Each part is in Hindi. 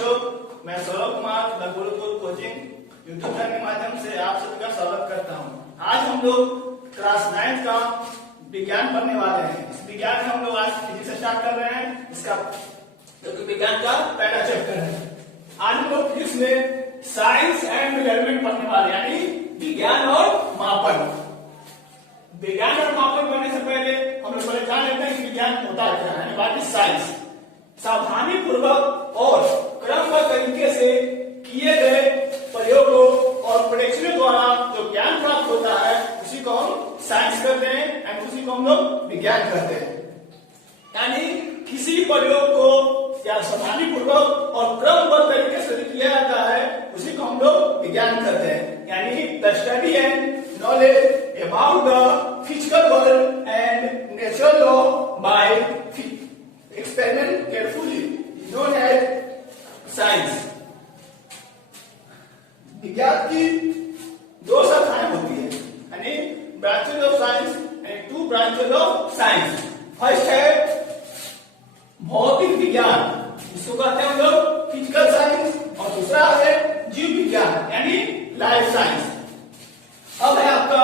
बच्चों, मैं Saurabh Kumar the Gurukul coaching YouTube channel के माध्यम से आप सभी का स्वागत करता हूँ। आज हम लोग क्लास 9 का विज्ञान पढ़ने वाले हैं। इस विज्ञान में हम लोग आज फिजिक्स स्टार्ट कर रहे हैं। इसका जो कि विज्ञान का पहला चैप्टर है। आज हम लोग फिजिक्स में साइंस एंड मेजरमेंट पढ़ने वाले, यानी विज्ञान और मापन। विज्ञान और मापन पढ़ने से पहले हम लोग पहले जान लेते हैं कि विज्ञान होता क्या है, व्हाट इज साइंस। सावधानी पूर्वक और क्रमबद्ध तरीके से किए गए प्रयोगों और परीक्षणों द्वारा जो ज्ञान प्राप्त होता है उसी को हम साइंस कहते हैं एंड उसी को हम लोग विज्ञान कहते हैं। यानी किसी प्रयोग को या सावधानी पूर्वक और क्रमबद्ध तरीके से किया जाता है उसी को हम लोग विज्ञान कहते हैं। यानी the study and knowledge about the physical world and natural law by experiment carefully is known as science। विज्ञान की दो शाखाएं होती है, यानी branches of science and two branches of science. First है भौतिक विज्ञान, इसको कहते हैं हम लोग फिजिकल साइंस, और दूसरा है जीव विज्ञान यानी लाइफ साइंस। अब है आपका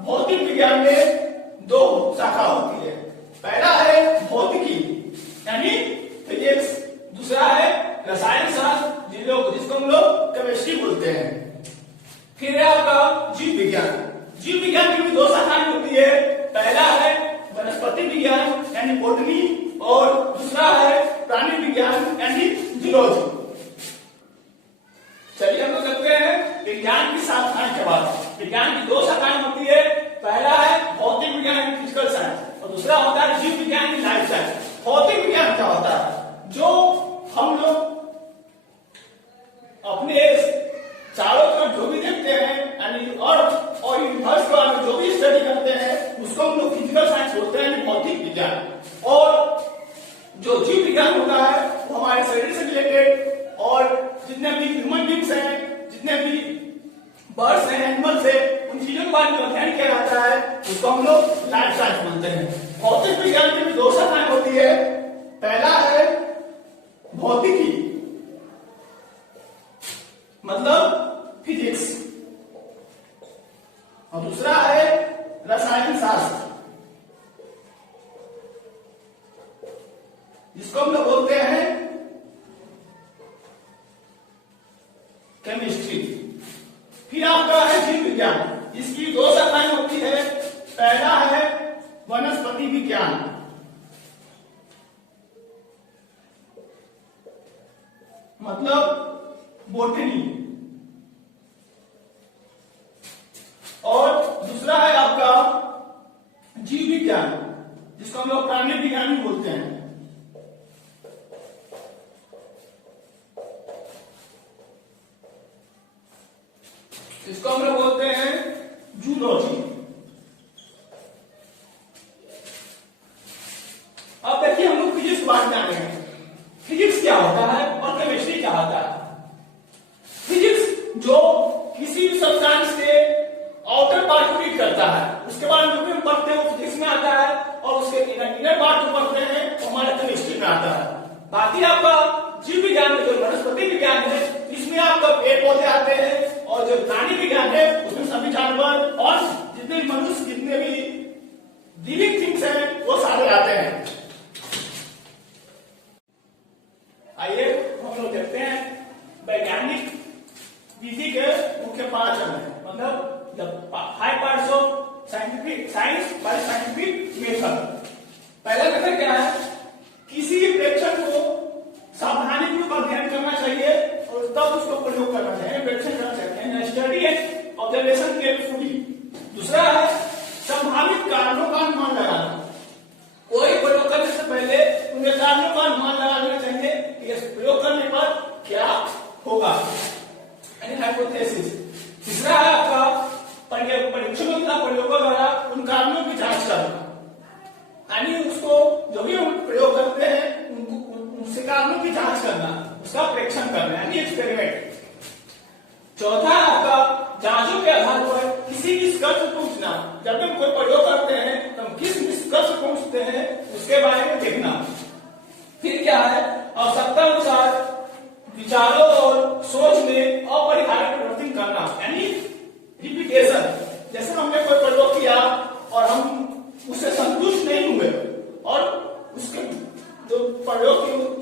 भौतिक विज्ञान में दो शाखा होती है। पहला है भौतिकी यानी फिजिक्स, दूसरा है रसायन शास्त्र जिसको हम लोग केमिस्ट्री बोलते हैं। फिर है आपका जीव विज्ञान। जीव विज्ञान की भी दो शाखाएं होती है। पहला है वनस्पति विज्ञान यानी बॉटनी, और दूसरा है प्राणी विज्ञान यानी जूलॉजी। चलिए हम लोग देखते हैं विज्ञान की शाखाएं के बाद। विज्ञान की दो शाखाएं होती है। पहला है भौतिक विज्ञान फिजिकल साइंस, और दूसरा होता है जीव विज्ञान लाइफ साइंस। भौतिक विज्ञान क्या होता है? जो हम लोग अपने चारों तरफ जो भी देखते हैं, यानी अर्थ और यूनिवर्स के बारे में जो भी स्टडी करते हैं उसको हम लोग फिजिकल साइंस बोलते हैं, यानी भौतिक विज्ञान। और जो जीव विज्ञान होता है वो हमारे शरीर से रिलेटेड, और जितने भी ह्यूमन बींग्स हैं, जितने भी बर्ड्स हैं, एनिमल्स हैं, उन चीजों के बारे में अध्ययन किया जाता है उसको हम लोग लाइफ साइंस बोलते हैं। भौतिक विज्ञान की भी दो शाखाएं होती है। पहला है भौतिकी मतलब फिजिक्स, और दूसरा है रसायन शास्त्र जिसको हम लोग बोलते हैं केमिस्ट्री। फिर आपका है जीव विज्ञान, जिसकी दो शाखाएं होती है। पहला है वनस्पति विज्ञान मतलब बॉटनी, और दूसरा है आपका जीव विज्ञान जिसको हम लोग प्राणी विज्ञान बोलते हैं। इसको हम लोग बोलते हैं जूलॉजी। अब देखिए हम लोग फिजिक्स बात जान रहे हैं। फिजिक्स क्या होता है और केमिस्ट्री क्या होता है? फिजिक्स जो किसी भी सब्सटेंस के आउटर पार्ट को रीड करता है, उसके बारे में जो भी हम पढ़ते हैं वो फिजिक्स में आता है, और उसके इनर पार्ट को पढ़ते हैं वो हमारे केमिस्ट्री में आता है। बाकी आपका जीव विज्ञान में जो वनस्पति विज्ञान है इसमें आपका पेड़ पौधे आते हैं, और जो प्राणी विज्ञान है उसमें सभी जानवर और जितने भी मनुष्य, जितने भी लिविंग थिंग्स हैं वो सारे आते हैं। आइए हम लोग देखते हैं वैज्ञानिक विधि के मुख्य 5 अंग हैं, मतलब the 5 parts of scientific science by scientific method. पहला मेथड क्या है? किसी भी प्रेक्षण को सावधानी पूर्वक अध्ययन करना चाहिए और तब उसको प्रयोग करना चाहिए, प्रेक्षण करना चाहिए, स्टडी एंड ऑब्जर्वेशन केयरफुली। दूसरा है संभावित कारणों का अनुमान लगाना। कोई प्रयोग करने से पहले उनके कारणों का अनुमान लगा लेना चाहिए कि इस प्रयोग करने पर क्या होगा, यानी हाइपोथेसिस। तीसरा है आपका परीक्षणों तथा प्रयोगों द्वारा उन कारणों की जांच करना, यानी उसको जो भी हम प्रयोग करते हैं उनसे कारणों की जांच करना, उसका परीक्षण करना यानी एक्सपेरिमेंट। चौथा है आपका जांचों के आधार पर किसी निष्कर्ष पर पहुंचना। जब हम कोई प्रयोग करते हैं तो हम किस निष्कर्ष पर पहुंचते हैं उसके बारे में देखना। फिर क्या है? आवश्यकता अनुसार विचार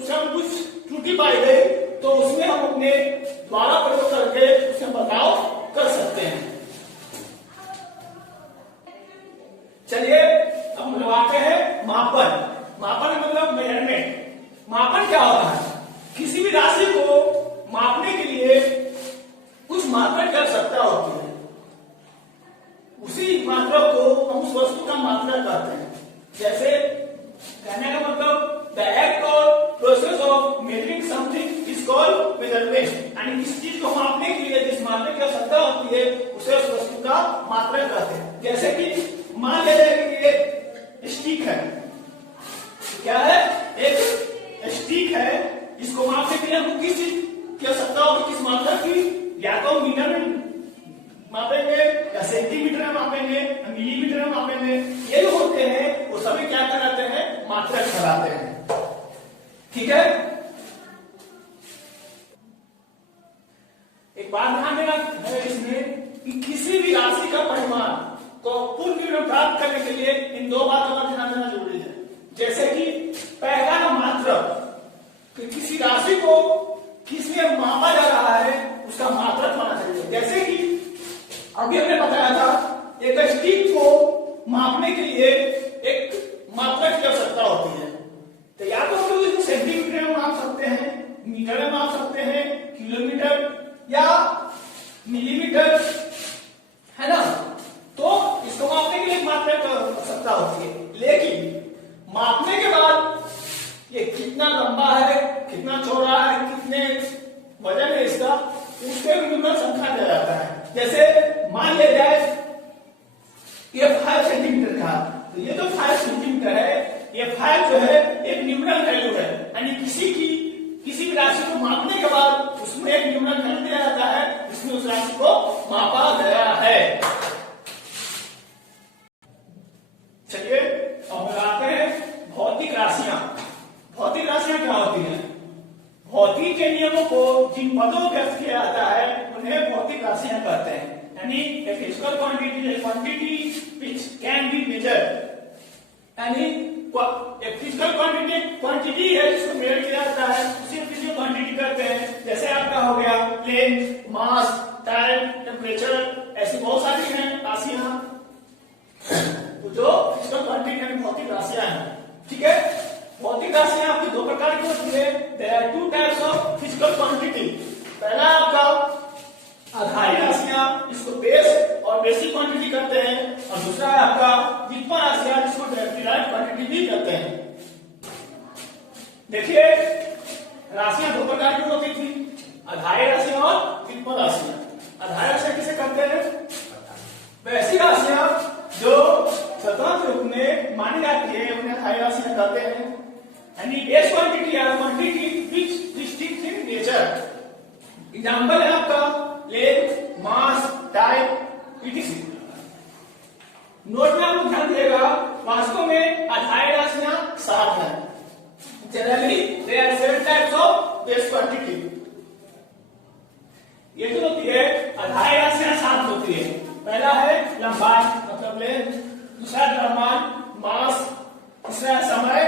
उसमें हम कुछ त्रुटि पाई गई तो उसमें हम अपने द्वारा प्रयोग करके उसमें बदलाव कर सकते हैं। चलिए अब हम लगाते हैं मापन। मापन मतलब मेजरमेंट। मापन क्या होता है? किसी भी राशि को मापने के लिए कुछ मात्रा की आवश्यकता होती है, उसी मात्रा को हम उस वस्तु का मात्रा कहते हैं। जैसे कहने का मतलब द एक्ट और process of measuring something is called measurement. यानी किसी चीज को मापने के लिए जिस मात्रा की आवश्यकता होती है उसे उस वस्तु का मात्रा कहते हैं। जैसे कि मान लेते हैं कि एक स्टिक है, क्या है? एक स्टिक है, इसको मापने के लिए हमको किस चीज की आवश्यकता होगी, किस मात्रा की? या तो मीटर में मापेंगे, या सेंटीमीटर में मापेंगे, या मिलीमीटर में मापेंगे। ये जो होते हैं वो सभी क्या कहलाते हैं? मात्रा कहलाते हैं। ठीक है, एक बात ध्यान देना है इसमें कि किसी भी राशि का परिमाण को पूर्ण विवरण प्राप्त करने के लिए इन दो बातों का ध्यान देना जरूरी है। जैसे कि पहला मात्रक, कि किसी राशि को किस में मापा जा रहा है उसका मात्रक होना चाहिए। जैसे कि अभी हमने बताया था एक स्टिक को मापने के लिए एक मात्रक की आवश्यकता होती है। तो या तो हम लोग इसको सेंटीमीटर में माप सकते हैं, मीटर में माप सकते हैं, किलोमीटर या मिलीमीटर, है ना? तो इसको मापने के लिए एक मात्रा की आवश्यकता होती है। लेकिन मापने के बाद ये कितना लंबा है, कितना चौड़ा है, कितने वजन है इसका, उसके विभिन्न संख्या दिया जाता है। जैसे मान लिया जाए ये 5 सेंटीमीटर का, तो ये जो 5 सेंटीमीटर है, ये 5 जो है एक न्यूमरल वैल्यू है। यानी किसी भी राशि को मापने के बाद उसमें एक न्यूमरल वैल्यू दिया जाता है, इसमें उस राशि को मापा गया है। चलिए अब लगाते हैं भौतिक राशियां। भौतिक राशियां क्या होती हैं? भौतिक के नियमों को जिन पदों में व्यक्त किया जाता है उन्हें भौतिक राशियां कहते हैं। यानी a physical quantity is a quantity which can be measured। यानी एक फिजिकल क्वांटिटी है जिसको मेजर किया जाता है, उसी को फिजिकल क्वांटिटी कहते हैं। जैसे आपका हो गया लेंथ, मास, टाइम, टेम्परेचर, ऐसी बहुत सारी हैं राशियां जो फिजिकल क्वांटिटी यानी भौतिक राशियां हैं। ठीक है, भौतिक राशियां आपकी दो प्रकार की होती है। There are two types of physical quantity. पहला आपका आधारी राशियां, इसको बेस और बेसिक क्वांटिटी कहते हैं, और दूसरा है आपका व्युत्पन्न राशियां, जिसको डिराइव्ड क्वांटिटी भी कहते हैं। देखिए राशियां दो प्रकार की होती थी, आधारी राशियां और व्युत्पन्न राशियां। आधारी राशियां किसे कहते हैं? वैसी राशियां जो स्वतंत्र रूप में मानी जाती है उन्हें आधारी राशियां कहते हैं। यानी बेस क्वांटिटी या quantity which distinct in nature. Example है आपका लेंथ, मास, टाइम, etc। नोट में आपको ध्यान दिएगा वास्तव में आधारी राशियां 7 हैं। Generally there are 7 types of base quantity. ये जो होती है आधारी राशियां 7 होती है। पहला है लंबाई मतलब लेंथ, दूसरा द्रव्यमान मास, तीसरा समय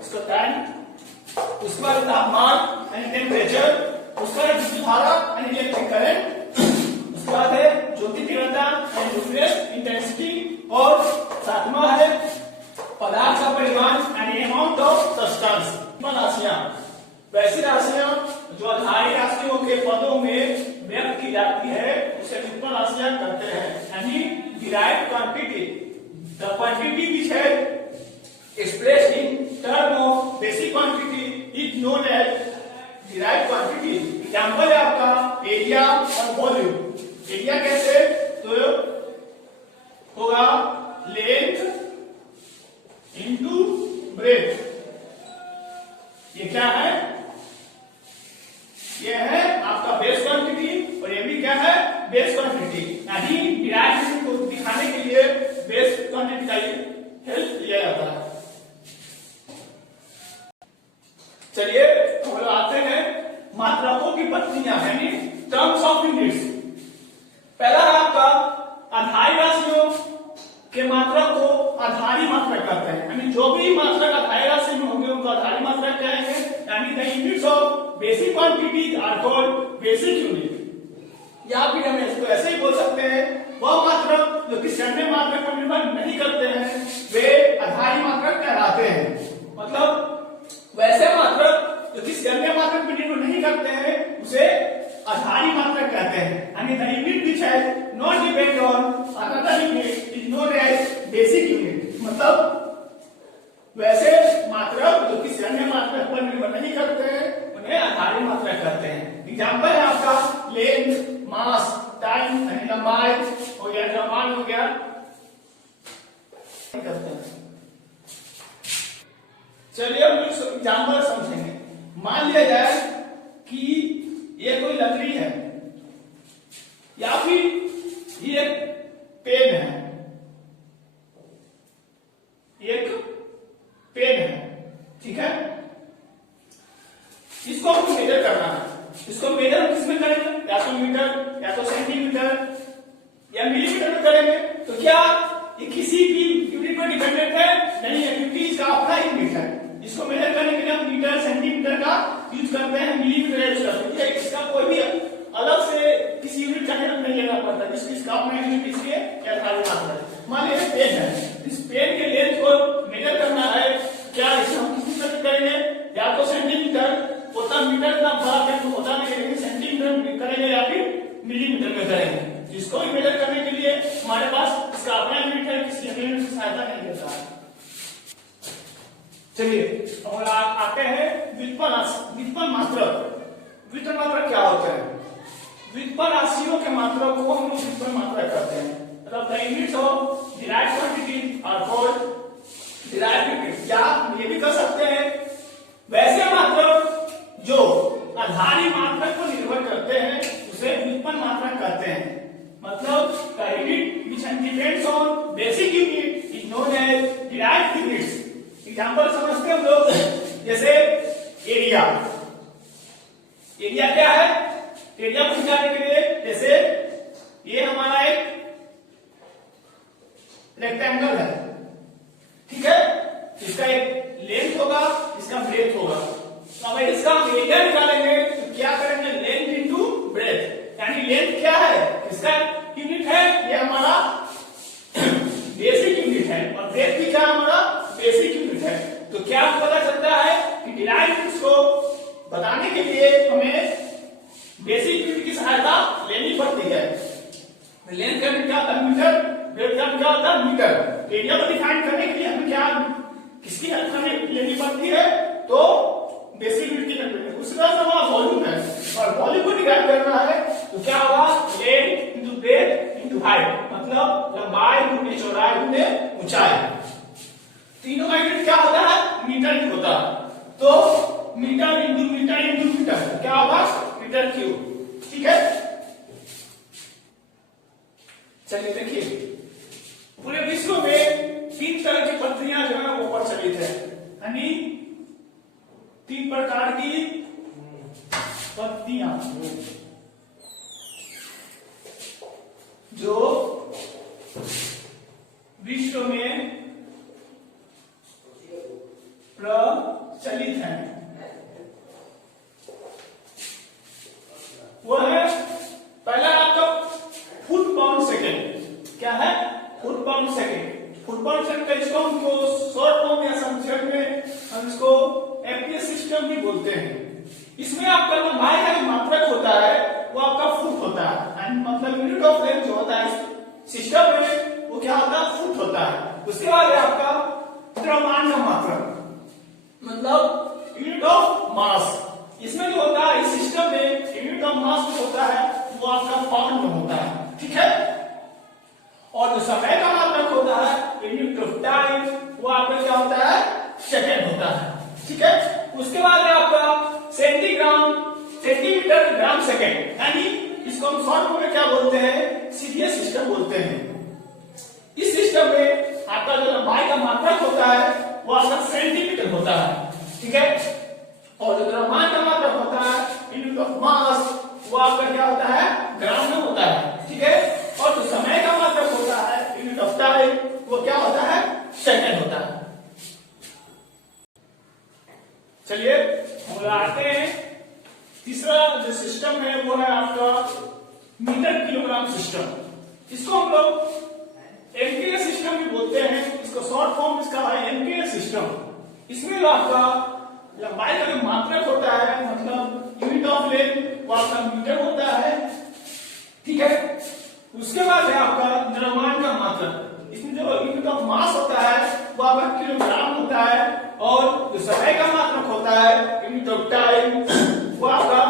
इसको टाइम, उसके बाद तापमान यानी टेम्परेचर, उसका है विद्युत धारा यानी इलेक्ट्रिक करंट, उसके बाद है ज्योति तीव्रता यानी लुमिनस इंटेंसिटी, और सातवां है पदार्थ का परिमाण यानी अमाउंट ऑफ सब्सटेंस। राशियां वैसी राशियां जो आधारी राशियों के पदों में व्यक्त की जाती है उसे व्युत्पन्न राशियां कहते हैं। यानी derived quantity, the quantity which है expressed in term of basic quantity is known as derived quantity। Example है आपका एरिया और वॉल्यूम। एरिया कैसे? तो होगा लेंथ इंटू ब्रेथ। ये क्या है? ये है आपका बेस क्वांटिटी, और ये भी क्या है? Base quantity. यानी डिराइव्ड को दिखाने के लिए बेस क्वांटिटी का हेल्प लिया जाता है। चलिए हम लोग आते हैं मात्रकों की पत्तियां यानी टर्म्स ऑफ यूनिट्स। पहला है आपका आधारी राशियों के मात्रक को आधारी मात्रक कहते हैं। यानी जो भी मात्रक आधारी राशि में होंगे उनको आधारी मात्रक कहेंगे। यानी the units of basic quantities are called basic unit. या फिर हम इसको ऐसे ही बोल सकते हैं, वह मात्रक जो कि सैन्य मात्रक पर निर्भर नहीं करते हैं वे आधारी मात्रक कहलाते हैं। मतलब वैसे मात्रक जो कि सैन्य मात्रक पर निर्भर नहीं करते हैं उसे आधारी मात्रक कहते हैं। यानी the unit which has not depend on another unit is known as basic unit. मतलब वैसे मात्रक जो कि सैन्य मात्रक पर निर्भर नहीं करते हैं उन्हें आधारी मात्रक कहते हैं। एग्जांपल है आपका लेंथ, मास, टाइम यानी लंबाई हो गया, द्रव्यमान हो गया, करते हैं। चलिए हम एग्जांपल समझेंगे। मान लिया जाए कि ये कोई लकड़ी है या फिर ये पेन है, एक पेन है, ठीक है। इसको हमको मेजर करना है। इसको मेजर हम किसमें करेंगे? या तो मीटर, या तो सेंटीमीटर, या मिलीमीटर में करेंगे। तो क्या ये किसी भी यूनिट पर डिपेंडेंट है? नहीं है, क्योंकि इसका अपना यूनिट है। इसको मेजर करने के लिए हम मीटर, सेंटीमीटर का यूज करते हैं, मिलीमीटर यूज करते हैं। इसका कोई भी अलग से किसी यूनिट का हेल्प नहीं लेना पड़ता, इसका अपना यूनिट इसके आधार मात्रा है। मान लीजिए पेन है, इस पेन के लेंथ को मेजर करना है, क्या इसे हम किसी तरह करेंगे? या तो सेंटीमीटर, उतना मीटर का बड़ा पेन होता नहीं, लेकिन सेंटीमीटर में करेंगे या फिर मिलीमीटर में करेंगे। इसको भी मेजर करने के लिए हमारे पास इसका अपना यूनिट है, किसी यूनिट की सहायता नहीं लेता है। चलिए और आते हैं व्युत्पन्न मात्रक। व्युत्पन्न मात्रक क्या होता है? व्युत्पन्न राशियों के मात्रक को हम लोग व्युत्पन्न मात्रक कहते हैं। मतलब the units of derived quantities are called derived unit. या ये भी कर सकते हैं वैसे मात्रक जो आधारी मात्रक पर निर्भर करते हैं उसे व्युत्पन्न मात्रक कहते हैं। मतलब the unit which depends on basic unit is known as derived units. Example समझते हैं हम लोग, जैसे एरिया। एरिया क्या है? एरिया को समझाने के लिए, जैसे ये हमारा एक रेक्टेंगल है, ठीक है। इसका एक लेंथ होगा, इसका ब्रेथ होगा। तो अगर इसका एरिया निकालेंगे तो क्या करेंगे? Length into breadth. यानी लेंथ क्या है? इसका यूनिट है, ये हमारा बेसिक यूनिट है, और ब्रेथ भी क्या हमारा बेसिक यूनिट है। तो क्या पता चलता है कि डिराइव्ड यूनिट्स को बताने के लिए हमें बेसिक यूनिट की सहायता लेनी पड़ती है। लेंथ का क्या होता है? मीटर। ब्रेथ का क्या होता है? मीटर। एरिया को डिफाइन करने के लिए हमें क्या किसकी हेल्प हमें लेनी पड़ती है? तो बेसिक यूनिट की हेल्प लेनी। उसके बाद हमारा वॉल्यूम है, और वॉल्यूम को डिफाइन करना है तो क्या होगा? Length into breadth into height. मतलब लंबाई गुने चौड़ाई गुने ऊंचाई। तीनों का यूनिट क्या होता है? मीटर ही होता है। तो metre into metre into metre क्या होगा? मीटर क्यूब, ठीक है। चलिए देखिए, पूरे विश्व में 3 तरह की पत्तियां जो है वो प्रचलित है। यानी 3 प्रकार की पत्तियां जो विश्व में प्रचलित है। वो है पहला आपका फुट पाउंड सेकेंड। क्या है? Foot pound second. Foot pound second का इसको हमको शॉर्ट फॉर्म या संक्षेप में हम इसको एफपीएस सिस्टम भी बोलते हैं। इसमें आपका लंबाई का जो मात्रक होता है वो आपका फुट होता है। मतलब यूनिट ऑफ लेंथ जो होता है सिस्टम में वो क्या होता है? फुट होता है। उसके बाद है आपका द्रव्यमान का मात्रक, मतलब यूनिट ऑफ मास। इसमें जो होता है इस सिस्टम में यूनिट ऑफ मास जो होता है वो आपका पाउंड में होता है, ठीक है। और जो समय का मात्रक होता है यूनिट ऑफ टाइम वो आपका क्या होता है? सेकंड होता है, ठीक है। उसके बाद है आपका सेंटीग्राम, सेंटीमीटर, ग्राम, सेकंड। यानी इसको हम शॉर्ट फॉर्म में क्या बोलते हैं? सीडीएस सिस्टम बोलते हैं। इस सिस्टम में आपका जो लंबाई का मात्रक होता है वो आपका सेंटीमीटर होता है, ठीक है। और जो द्रव्यमान का मात्रक होता है यूनिट ऑफ मास वो आपका क्या होता है? ग्राम में होता है, ठीक है। और जो समय का मात्रक होता है यूनिट ऑफ टाइम वो क्या होता है? सेकंड होता है। चलिए हम आते हैं तीसरा जो सिस्टम है वो है आपका मीटर किलोग्राम सिस्टम। इसको हम लोग एमकेएस सिस्टम भी बोलते हैं, इसको शॉर्ट फॉर्म इसका है एमकेएस सिस्टम। इसमें जो आपका लंबाई का जो मात्रक होता है, मतलब यूनिट ऑफ लेंथ, वो आपका मीटर होता है, ठीक है। उसके बाद है आपका द्रव्यमान का मात्रक, इसमें जो यूनिट ऑफ मास होता है वो आपका किलोग्राम होता है, और जो समय का मात्रक होता है यूनिट ऑफ टाइम वो आपका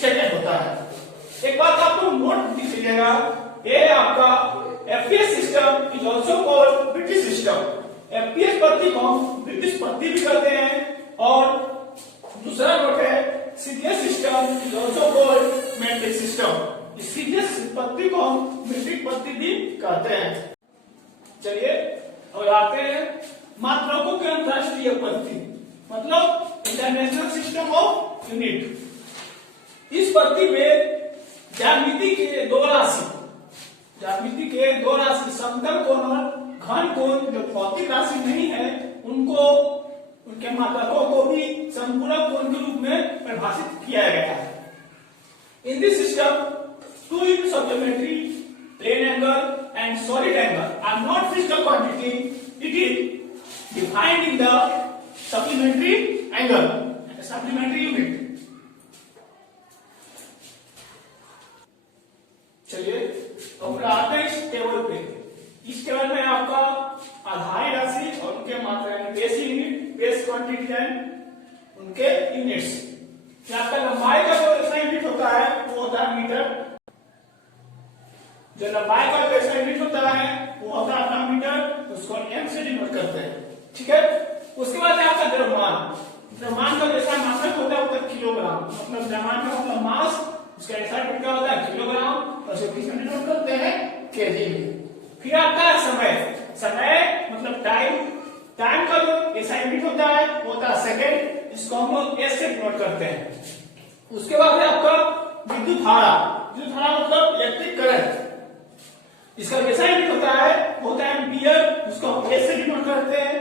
सेकंड होता है। एक बात आप लोग नोट कीजिएगा, ये आपका FPS system is also called British system. FPS पद्धति को हम ब्रिटिश पद्धति भी कहते हैं, और दूसरा नोट है CDS system is also called matric system. इस सीडीएस पद्धति को हम मैट्रिक पद्धति भी कहते हैं। चलिए और आते हैं मात्रकों के अंतरराष्ट्रीय पद्धति, मतलब इंटरनेशनल सिस्टम ऑफ यूनिट। इस पद्धति में ज्यामिति के दो राशि समतल कोण और घन कोण जो भौतिक राशि नहीं है उनको, उनके मात्रकों को भी संपूरक कोण के रूप में परिभाषित किया गया है। In this system two units of geometry, plane angle and solid angle are not physical quantity. It is defined in the supplementary angle, supplementary unit. चलिए अब आते हैं इस टेबल पे। इस टेबल में आपका आधारी राशि और उनके मात्रा base unit, base quantity and उनके यूनिट्स। आपका लंबाई का जो ऐसा यूनिट होता है वो होता है मीटर, जो लंबाई का ऐसा यूनिट होता है वो होता है अपना मीटर, उसको एम से डिनोट करते हैं, ठीक है। उसके बाद है आपका द्रव्यमान का जैसा मात्रक होता है वो किलोग्राम, मतलब द्रव्यमान का मतलब मास, उसका ऐसा यूनिट क्या होता है किलोग्राम, और उसे किसमें डिनोट करते हैं केजी में। फिर आपका समय मतलब टाइम का जो ऐसा यूनिट होता है वो होता है सेकंड, इसको हम लोग एस से डिनोट करते हैं। उसके बाद है आपका विद्युत धारा मतलब इलेक्ट्रिक करंट, इसका जैसा यूनिट होता है वो होता है एम्पियर, उसको हम एस से डिनोट करते हैं।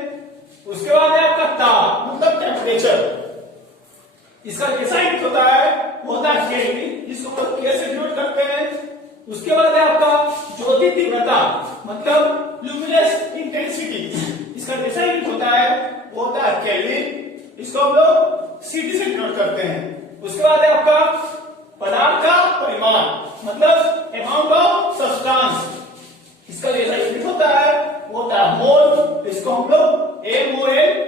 उसके बाद है आपका ताप मतलब टेम्परेचर, इसका जैसा यूनिट होता है वो होता है केल्विन, जिसको हम के से डिनोट करते हैं। उसके बाद है आपका ज्योति तीव्रता मतलब ल्यूमिनस इंटेंसिटी, इसका जैसा यूनिट होता है वो होता है केल्विन, इसको हम लोग सीटी से डिनोट करते हैं। उसके बाद है आपका पदार्थ का परिमाण मतलब अमाउंट ऑफ सब्सटेंस, इसका जैसा यूनिट होता है वो होता है मोल, इसको हम लोग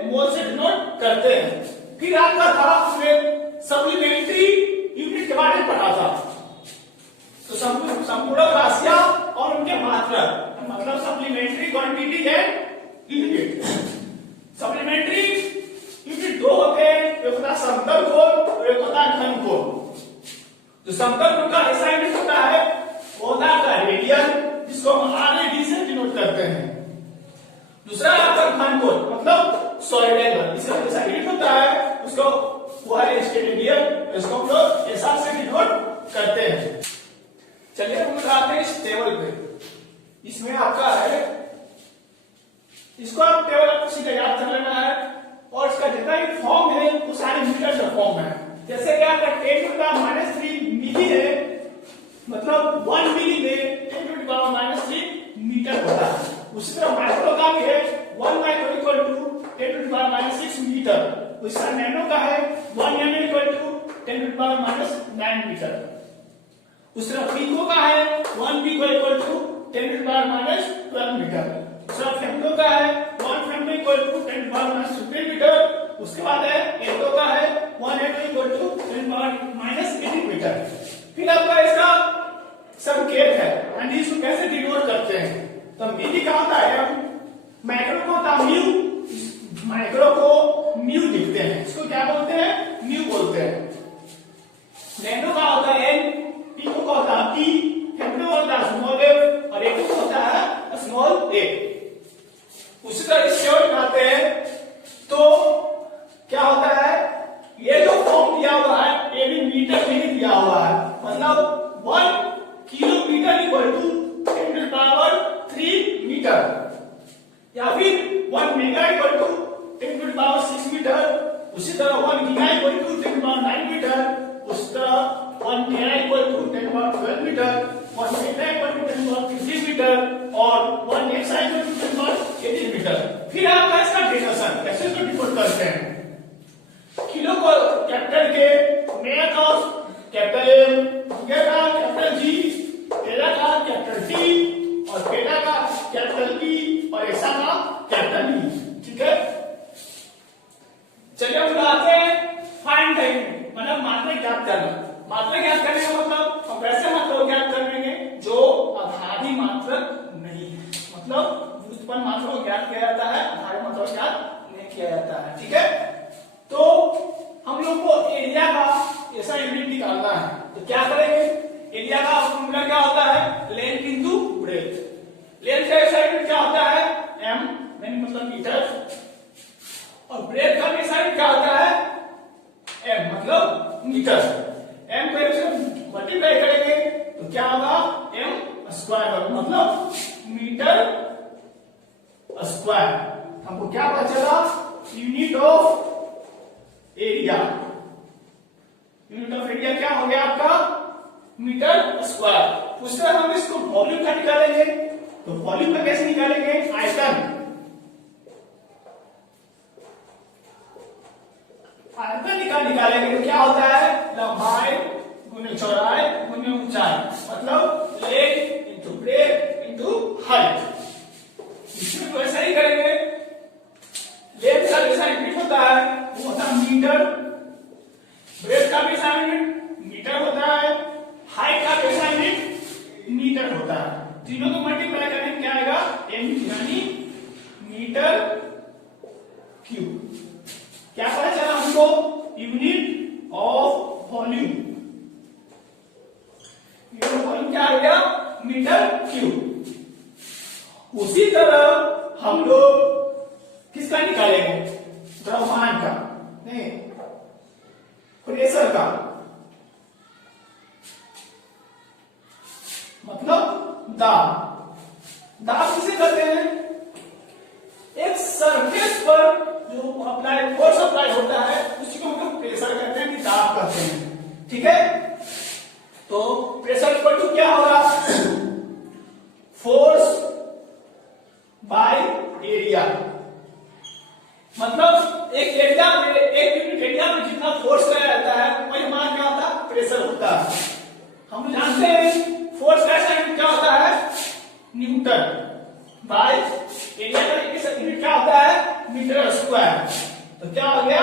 मोल से डिनोट करते हैं। फिर आपका था उसमें सप्लीमेंट्री यूनिट के बारे में पढ़ा था, तो संपूरक राशियां और उनके मात्रक मतलब supplementary quantity and unit. Supplementary unit दो होते हैं, एक होता है समतल कोण और एक होता है घन कोण। जो समतल कोण का ऐसा यूनिट होता है वो होता है रेडियन, जिसको हम RAD से डिनोट करते हैं। दूसरा आपका घन कोण मतलब सॉलिड एंगल, इसका जैसा यूनिट होता है उसको वो है स्टेरेडियन, इसको हम लोग SR से डिनोट करते हैं। चलिए हम आते हैं इस टेबल पे। इसमें आपका है, इसको आप टेबल आपको सीधा याद कर लेना है, और इसका जितना भी फॉर्म है वो सारे मीटर का फॉर्म है। जैसे कि आपका 10⁻³ मिली है, मतलब 1 मिली में 10⁻³ मीटर होता है। उसी तरह माइक्रो का भी है, 1 माइक्रो इक्वल टू 10⁻6 मीटर। उसका नैनो का है 1 nm इक्वल टू 10⁻9 मीटर। उस तरह पिको का है 1 पिको इक्वल टू 10⁻12 मीटर। दूसरा फेम्टो का है 1 फेम्टो इक्वल टू 10⁻15 मीटर। उसके बाद है एटो का है 1 एटो इक्वल टू 10⁻80 मीटर। फिर आपका इसका संकेत है, एंड इसको कैसे डिनोट करते हैं, तो मिली का होता है माइक्रो को होता है म्यू, माइक्रो को म्यू लिखते हैं, इसको क्या बोलते हैं म्यू बोलते हैं। नैनो का होता है एन, पिको का होता है पी, फेम्टो का होता है स्मॉल एफ, और एटो का होता है स्मॉल ए। उसी तरह इस शेड आते हैं तो क्या होता है, ये जो फॉर्म दिया हुआ है ये भी मीटर में ही दिया हुआ है, मतलब 1 किलोमीटर इक्वल टू 10⁻³ मीटर, या फिर 1 मेगा इक्वल टू 10⁻6 मीटर, उसी तरह 1 गीगा इक्वल टू 10⁻9 मीटर, उस तरह 1 tera equal to 10⁻12 metre, 1 peta equal to 10⁻15 metre और 1 एक्सा इक्वल टू 10⁻18 मीटर। फिर आपका इसका डेरिवेशन कैसे इसको डिकोड करते हैं। किलो को कैपिटल के, मेगा का कैपिटल एम, गीगा का कैपिटल जी, टेरा का कैपिटल टी और पेटा का कैपिटल पी और एक्सा का कैपिटल ई। ठीक है, चलिए हम आते हैं फाइंड करेंगे, मतलब मात्रा ज्ञात करना। मात्रा ज्ञात करने का मतलब हम वैसे मात्रा ज्ञात करेंगे जो आधारी मात्रक नहीं है, मतलब व्युत्पन्न मात्रा को ज्ञात किया जाता है, आधारी मात्रा को ज्ञात नहीं किया जाता है। ठीक है, तो हम लोग को एरिया का ऐसा यूनिट निकालना है, तो क्या करेंगे। एरिया का फॉर्मूला क्या होता है, लेंथ इनटू ब्रेथ। लेंथ का ऐसा यूनिट क्या होता है, एम, मतलब मीटर, और ब्रेथ का भी साइन क्या होता है, एम, मतलब मीटर। एम को से मल्टीप्लाई करेंगे तो क्या होगा, एम स्क्वायर, मतलब मीटर स्क्वायर। हमको क्या पता चला, unit of area. Unit of area क्या हो गया आपका, मीटर स्क्वायर। उस तरह हम इसको वॉल्यूम का निकालेंगे, तो वॉल्यूम का कैसे निकालेंगे, आयतन। आयतन निकालेंगे तो क्या होता है, लंबाई गुने चौड़ाई गुने ऊंचाई, मतलब length into breadth into height. इसमें तो ऐसा ही करेंगे। लेंथ का जैसा यूनिट होता है वो होता है मीटर, ब्रेथ का भी यूनिट मीटर होता है, हाइट का भी यूनिट मीटर होता है। तीनों को मल्टीप्लाई करेंगे क्या आएगा, एम यानी मीटर क्यूब। क्या पता चला हमको, unit of volume. Unit volume क्या आ गया, मीटर क्यूब। उसी तरह हम लोग किसका निकालेंगे, द्रव्यमान का, नहीं प्रेशर का, मतलब दाब। दाब किसे कहते हैं, एक सरफेस पर जो अप्लाई फोर्स अप्लाई होता है उसी को हम लोग प्रेशर कहते हैं, कि दाब कहते हैं। ठीक है, तो प्रेशर इक्वल टू क्या होगा, फोर्स बाय एरिया। मतलब एक एरिया में, एक यूनिट एरिया में जितना फोर्स लगाया जाता है वही हमारा क्या होता है, प्रेशर होता है। हम जानते हैं फोर्स का यूनिट क्या होता है, न्यूटन, बाय एरिया का यूनिट क्या होता है, मीटर स्क्वायर। तो क्या हो गया,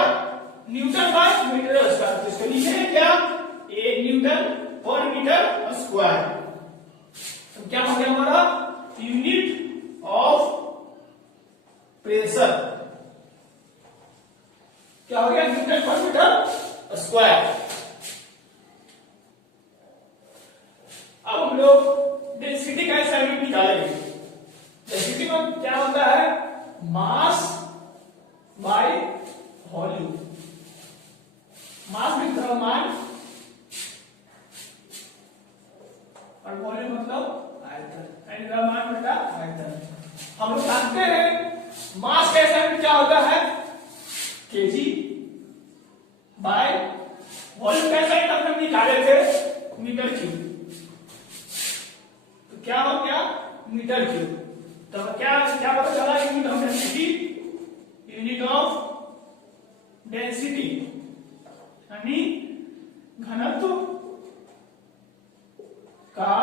न्यूटन बाय मीटर स्क्वायर। तो इसको लिखेंगे क्या, 1 न्यूटन पर मीटर स्क्वायर। तो क्या हो गया हमारा, यूनिट ऑफ प्रेशर क्या हो गया, न्यूटन पर मीटर स्क्वायर। अब हम लोग डेंसिटी का ऐसा यूनिट निकालेंगे। डेंसिटी में क्या होता है, मास बाय वॉल्यूम। मास में द्रव्यमान और वॉल्यूम मतलब आयतन, द्रव्यमान बटा आयतन। हम लोग जानते हैं मास का यूनिट क्या होता है, केजी, बाय वॉल्यूम का यूनिट हम निकाले थे मीटर क्यूब। तो क्या हो गया, मीटर क्यूब। तो क्या क्या पता चला, unit of density, unit of density यानी घनत्व का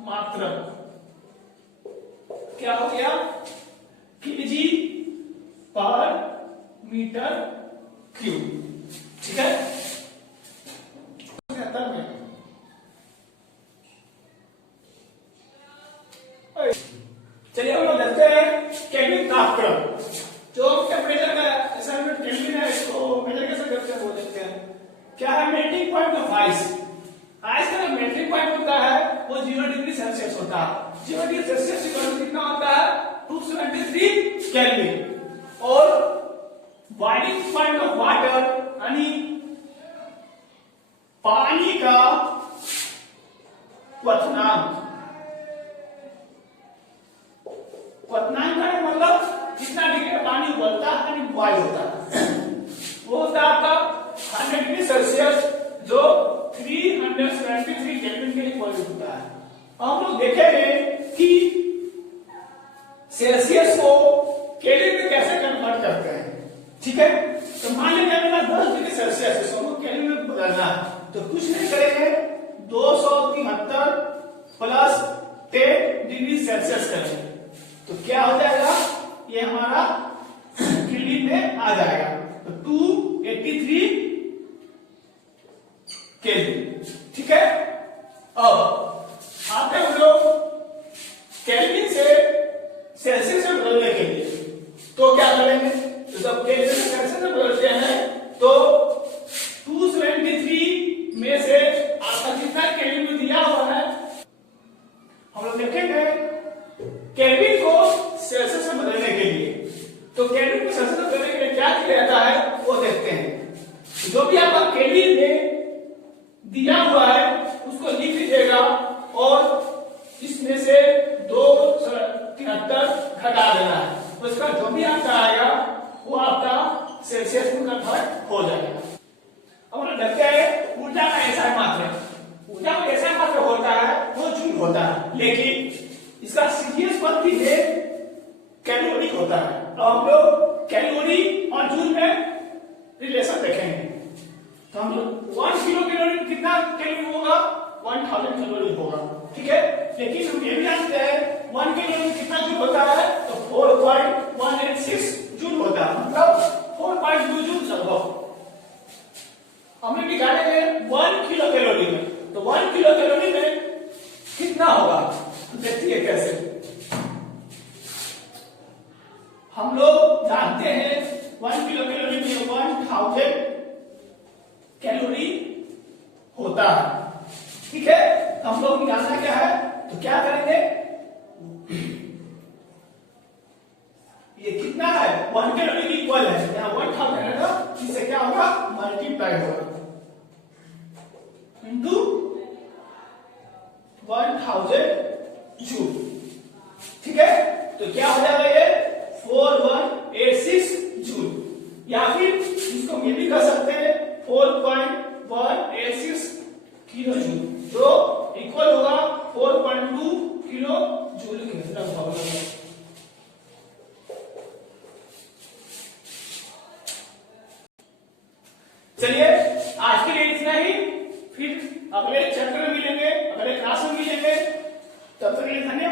मात्रक क्या हो गया, केजी पर मीटर क्यूब। ठीक है, चलिए हम लोग देखते हैं केल्विन तापक्रम। जो टेम्परेचर का असाइनमेंट केल्विन है, इसको मेजर कैसे करते हैं वो देखते हैं। क्या है melting point of ice. Ice का मेल्टिंग पॉइंट होता है वो 0 डिग्री सेल्सियस होता है। 0 डिग्री सेल्सियस इक्वल कितना होता है, 273 केल्विन। और बॉइलिंग पॉइंट ऑफ वाटर यानी पानी का क्वथनांक, क्वथनांक का मतलब कितना डिग्री में पानी उबलता है, बॉइल होता है, वो होता है आपका 100 डिग्री सेल्सियस, जो 373 केल्विन के इक्वल होता है। हम लोग देखेंगे कि सेल्सियस को केल्विन में कैसे कन्वर्ट करते हैं। ठीक है, तो मान लीजिए मेरा 10 डिग्री सेल्सियस है, इसको केल्विन में बदलना है, तो कुछ नहीं करेंगे, 273 प्लस 10 डिग्री सेल्सियस करेंगे, तो क्या हो जाएगा, ये हमारा केल्विन में आ जाएगा, तो 283 केल्विन। ठीक है, अब आते हैं हम लोग केल्विन से सेल्सियस में बदलने के लिए, तो क्या करेंगे, तो जब केल्विन से सेल्सियस में बदलते हैं तो 273 में से आपका कितना केल्विन में दिया हुआ है, हम लोग देखेंगे केल्विन को सेल्सियस में बदलने के लिए, तो केल्विन को सेल्सियस में बदलने के लिए क्या किया जाता है वो देखते हैं। जो भी आपका केल्विन में दिया हुआ है उसको लिख लीजिएगा और इसमें से 273 घटा देना है, उसका जो भी आपका आएगा वो आपका सेल्सियस में कन्वर्ट हो जाएगा। अब हम लोग देखते हैं ऊर्जा का ऐसा मात्रा, ऊर्जा का ऐसा मात्रा होता है वो जूल होता है, लेकिन इसका सीरियस पद भी है कैलोरी होता है। तो हम लोग कैलोरी और जूल में रिलेशन देखेंगे, तो हम लोग 1 किलो कैलोरी में कितना कैलोरी होगा, 1000 कैलोरी होगा। ठीक है, लेकिन हम ये भी जानते हैं 1 किलो में कितना जूल होता है, तो 4.186 जूल होता है, मतलब 4.2 जूल लगभग। हमें निकालेंगे 1 किलो कैलोरी में, तो 1 किलो कैलोरी में कितना होगा, देखिए कैसे। हम लोग जानते हैं 1 किलो कैलोरी में 1000 कैलोरी होता है। ठीक है, हम लोग निकालना क्या है, तो क्या करेंगे, ये कितना है 1 कैलोरी की इक्वल है, यहाँ 1000 है ना, इससे क्या होगा मल्टीप्लाई होगा इनटू 1000 जूल। ठीक है, तो क्या हो जाएगा ये 4186 जूल, या फिर इसको ये भी कह सकते हैं 4.186 किलो जूल, जो इक्वल होगा 4.2 किलो जूल के लगभग। चलिए आज के लिए इतना ही, फिर अगले चैप्टर में मिलेंगे, अगले क्लास में मिलेंगे, तब तक के लिए धन्यवाद।